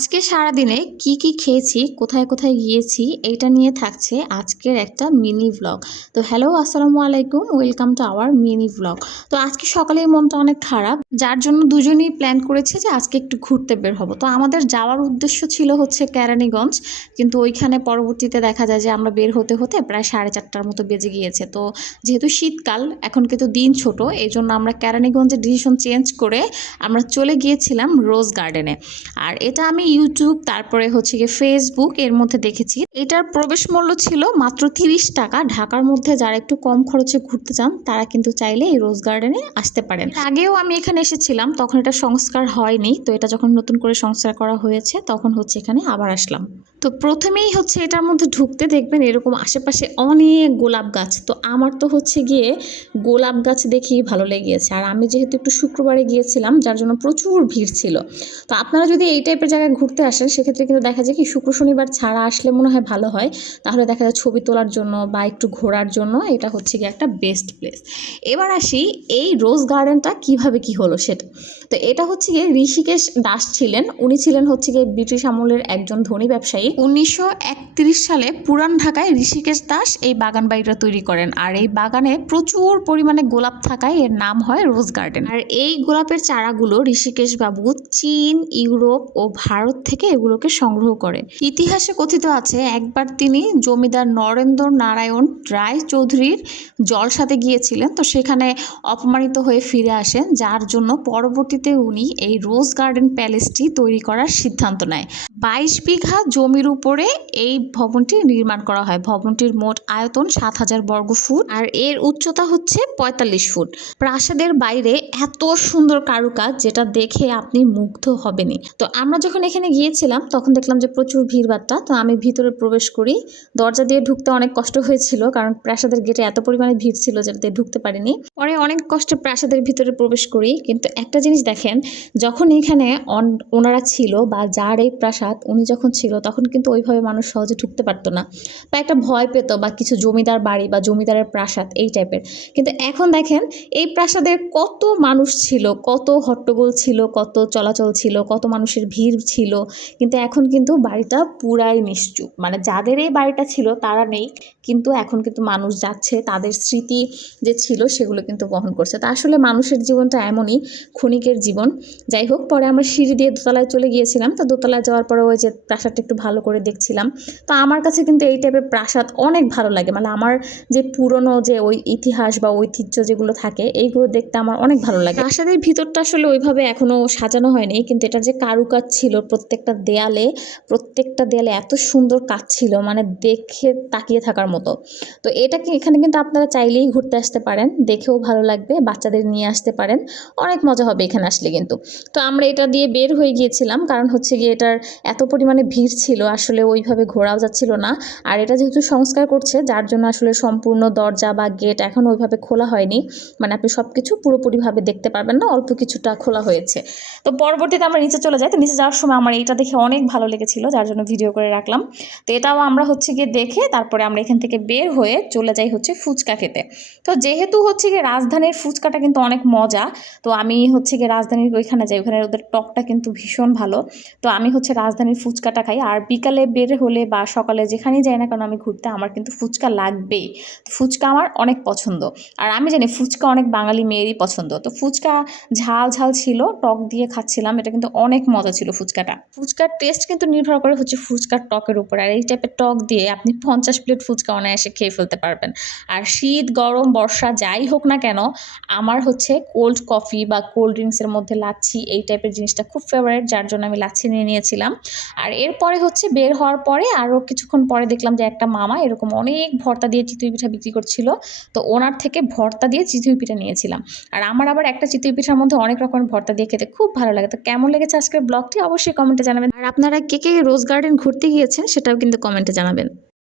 আজকে সারাদিনে কি খেয়েছি, কোথায় কোথায় গিয়েছি, এইটা নিয়ে থাকছে আজকের একটা মিনি ভ্লগ। তো হ্যালো, আসসালামু আলাইকুম, welcome to our mini vlog. তো আজকে সকালেই মনটা অনেক খারাপ, যার জন্য দুজনেই প্ল্যান করেছে যে আজকে একটু ঘুরতে বের হব। তো আমাদের যাওয়ার উদ্দেশ্য ছিল হচ্ছে কেরানীগঞ্জ, কিন্তু ওইখানে পরবর্তীতে দেখা যায় যে আমরা বের হতে হতে প্রায় 4:30টার মতো বেজে গিয়েছে। তো যেহেতু শীতকাল, এখন কিন্তু দিন ছোট, এই জন্য আমরা কেরানীগঞ্জের ডিসিশন চেঞ্জ করে আমরা চলে গিয়েছিলাম রোজ গার্ডেনে। আর এটা আমি ইউটিউব, তারপরে হচ্ছে গিয়ে ফেসবুক এর মধ্যে দেখেছি। এটার প্রবেশ মূল্য ছিল মাত্র 30 টাকা। ঢাকার মধ্যে যারা একটু কম খরচে ঘুরতে চান তারা কিন্তু চাইলে এই রোজ গার্ডেনে আসতে পারেন। আগেও আমি এখানে এসেছিলাম, তখন এটা সংস্কার হয়নি। তো এটা যখন নতুন করে সংস্কার করা হয়েছে তখন হচ্ছে এখানে আবার আসলাম। তো প্রথমেই হচ্ছে এটার মধ্যে ঢুকতে দেখবেন এরকম আশেপাশে অনেক গোলাপ গাছ। তো আমার তো হচ্ছে গিয়ে গোলাপ গাছ দেখেই ভালো লেগেছে। আর আমি যেহেতু একটু শুক্রবারে গিয়েছিলাম, যার জন্য প্রচুর ভিড় ছিল। তো আপনারা যদি এই টাইপের জায়গায় ঘুরতে আসেন, সেক্ষেত্রে কিন্তু দেখা যায় কি শুক্র শনিবার ছাড়া আসলে মনে হয় ভালো হয়। তাহলে দেখা যায় ছবি তোলার জন্য বা একটু ঘোরার জন্য এটা হচ্ছে গিয়ে একটা বেস্ট প্লেস। এবার আসি এই রোজ গার্ডেনটা কিভাবে কি হলো সেটা। তো এটা হচ্ছে গিয়ে ঋষিকেশ দাস ছিলেন। উনি ছিলেন হচ্ছে গিয়ে ব্রিটিশ আমলের একজন ধনী ব্যবসায়ী। 1931 সালে পুরান ঢাকায় ঋষিকেশ দাস এই বাগান বাড়িটা তৈরি করেন। আর এই বাগানে প্রচুর পরিমাণে গোলাপ থাকায় এর নাম হয় রোজ গার্ডেন। আর এই গোলাপের চারাগুলো ঋষিকেশ বাবু চীন, ইউরোপ ও ভারত থেকে এগুলোকে সংগ্রহ করে। ইতিহাসে কথিত আছে একবার তিনি জমিদার নরেন্দ্র নারায়ণ রায় চৌধুরীর জলসাতে গিয়েছিলেন। তো সেখানে অপমানিত হয়ে ফিরে আসেন, যার জন্য পরবর্তীতে উনি এই রোজ গার্ডেন প্যালেসটি তৈরি করার সিদ্ধান্ত নেয়। 22 বিঘা জমির উপরে এই ভবনটি নির্মাণ করা হয়। ভবনটির মোট আয়তন 7,000 বর্গফুট আর এর উচ্চতা হচ্ছে 45 ফুট। প্রাসাদের বাইরে এত সুন্দর কারুকাজ, যেটা দেখে আপনি মুগ্ধ হবেনই। তো আমরা যখন এখানে গিয়েছিলাম তখন দেখলাম যে প্রচুর ভিড়ভাট্টা। তো আমি ভিতরে প্রবেশ করি। দরজা দিয়ে ঢুকতে অনেক কষ্ট হয়েছিল, কারণ প্রাসাদের গেটে এত পরিমাণে ভিড় ছিল যেটাতে ঢুকতে পারিনি। পরে অনেক কষ্টে প্রাসাদের ভিতরে প্রবেশ করি। কিন্তু একটা জিনিস দেখেন, যখন এখানে ওনারা ছিল বা যার এই প্রাসাদ উনি যখন ছিল, তখন কিন্তু ওইভাবে মানুষ সহজে ঢুকতে পারতো না বা একটা ভয় পেত, বা কিছু জমিদার বাড়ি বা জমিদারের প্রাসাদ এই টাইপের। কিন্তু এখন দেখেন এই প্রাসাদের কত মানুষ ছিল, কত হট্টগোল ছিল, কত চলাচল ছিল, কত মানুষের ভিড় ছিল। কিন্তু এখন কিন্তু বাড়িটা পুরাই নিশ্চুপ। মানে যাদের এই বাড়িটা ছিল তারা নেই, কিন্তু এখন কিন্তু মানুষ যাচ্ছে, তাদের স্মৃতি যে ছিল সেগুলো কিন্তু বহন করছে। তা আসলে মানুষের জীবনটা এমনই, ক্ষণিকের জীবন। যাই হোক, পরে আমরা সিঁড়ি দিয়ে দোতলায় চলে গিয়েছিলাম। তো দোতলায় যাওয়ার পরে ওই যে প্রাসাদটা একটু ভালো করে দেখছিলাম। তো আমার কাছে কিন্তু এই টাইপের প্রাসাদ অনেক ভালো লাগে। মানে আমার যে পুরনো যে ওই ইতিহাস বা ঐতিহ্য যেগুলো থাকে, এইগুলো দেখতে আমার অনেক ভালো লাগে। প্রাসাদের ভিতরটা আসলে ওইভাবে এখনো সাজানো হয়নি, কিন্তু এটা যে কারুকাজ ছিল প্রত্যেকটা দেয়ালে এত সুন্দর কাজ ছিল, মানে দেখে তাকিয়ে থাকার মতো। তো এখানে কিন্তু আপনারা চাইলেই ঘুরতে আসতে পারেন, দেখেও ভালো লাগবে, বাচ্চাদের নিয়ে আসতে পারেন, অনেক মজা হবে এখানে আসলে কিন্তু। তো আমরা এটা দিয়ে বের হয়ে গিয়েছিলাম, কারণ হচ্ছে গিয়ে এটার এত পরিমাণে ভিড় ছিল, আসলে ওইভাবে ঘোরাও যাচ্ছিল না। আর এটা যেহেতু সংস্কার করছে, যার জন্য আসলে সম্পূর্ণ দরজা বা গেট এখন ওইভাবে খোলা হয়নি। মানে আপনি সব কিছু পুরোপুরিভাবে দেখতে পারবেন না, অল্প কিছুটা খোলা হয়েছে। তো পরবর্তীতে আমরা নিচে চলে যাই। তো নিচে যাওয়ার সময় আমার এইটা দেখে অনেক ভালো লেগেছিল, যার জন্য ভিডিও করে রাখলাম। তো এটাও আমরা হচ্ছে গিয়ে দেখে তারপরে আমরা এখান থেকে বের হয়ে চলে যাই হচ্ছে ফুচকা খেতে। তো যেহেতু হচ্ছে গিয়ে রাজধানীর ফুচকাটা কিন্তু অনেক মজা, তো আমি হচ্ছে গিয়ে রাজধানীর ওইখানে যাই, ওখানে ওদের টকটা কিন্তু ভীষণ ভালো। তো আমি হচ্ছে রাজধানীর ফুচকাটা খাই। আর বিকালে বের হলে বা সকালে যেখানেই যাই না কারণ আমি ঘুরতে, আমার কিন্তু ফুচকা লাগবেই। ফুচকা আমার অনেক পছন্দ। আর আমি জানি ফুচকা অনেক বাঙালি মেয়েরই পছন্দ। তো ফুচকা ঝাল ঝাল ছিল, টক দিয়ে খাচ্ছিলাম, এটা কিন্তু অনেক মজা ছিল ফুচকাটা। ফুচকার টেস্ট কিন্তু নির্ভর করে হচ্ছে ফুচকার টকের উপর। আর এই টাইপের টক দিয়ে আপনি 50 প্লেট ফুচকা অনায়াসে খেয়ে ফেলতে পারবেন। আর শীত, গরম, বর্ষা যাই হোক না কেন, আমার হচ্ছে কোল্ড কফি বা কোল্ড ড্রিঙ্কসের মধ্যে লাচ্ছি এই টাইপের জিনিসটা খুব ফেভারিট, যার জন্য আমি লাচ্ছি নিয়ে নিয়েছিলাম। আর এরপরে হচ্ছে বের হওয়ার পরে আরও কিছুক্ষণ পরে দেখলাম যে একটা মামা এরকম অনেক ভর্তা দিয়ে চিতই পিঠা বিক্রি করছিল। তো ওনার থেকে ভর্তা দিয়ে চিতই পিঠা নিয়েছিলাম। আর আমার আবার একটা চিতই পিঠার মধ্যে অনেক রকমের ভর্তা দিয়ে খেতে খুব ভালো লাগে। তো কেমন লেগেছে আজকের ব্লগটি অবশ্যই কমেন্টে জানাবেন। আর আপনারা কে কে রোজ গার্ডেন ঘুরতে গিয়েছেন সেটাও কিন্তু কমেন্টে জানাবেন।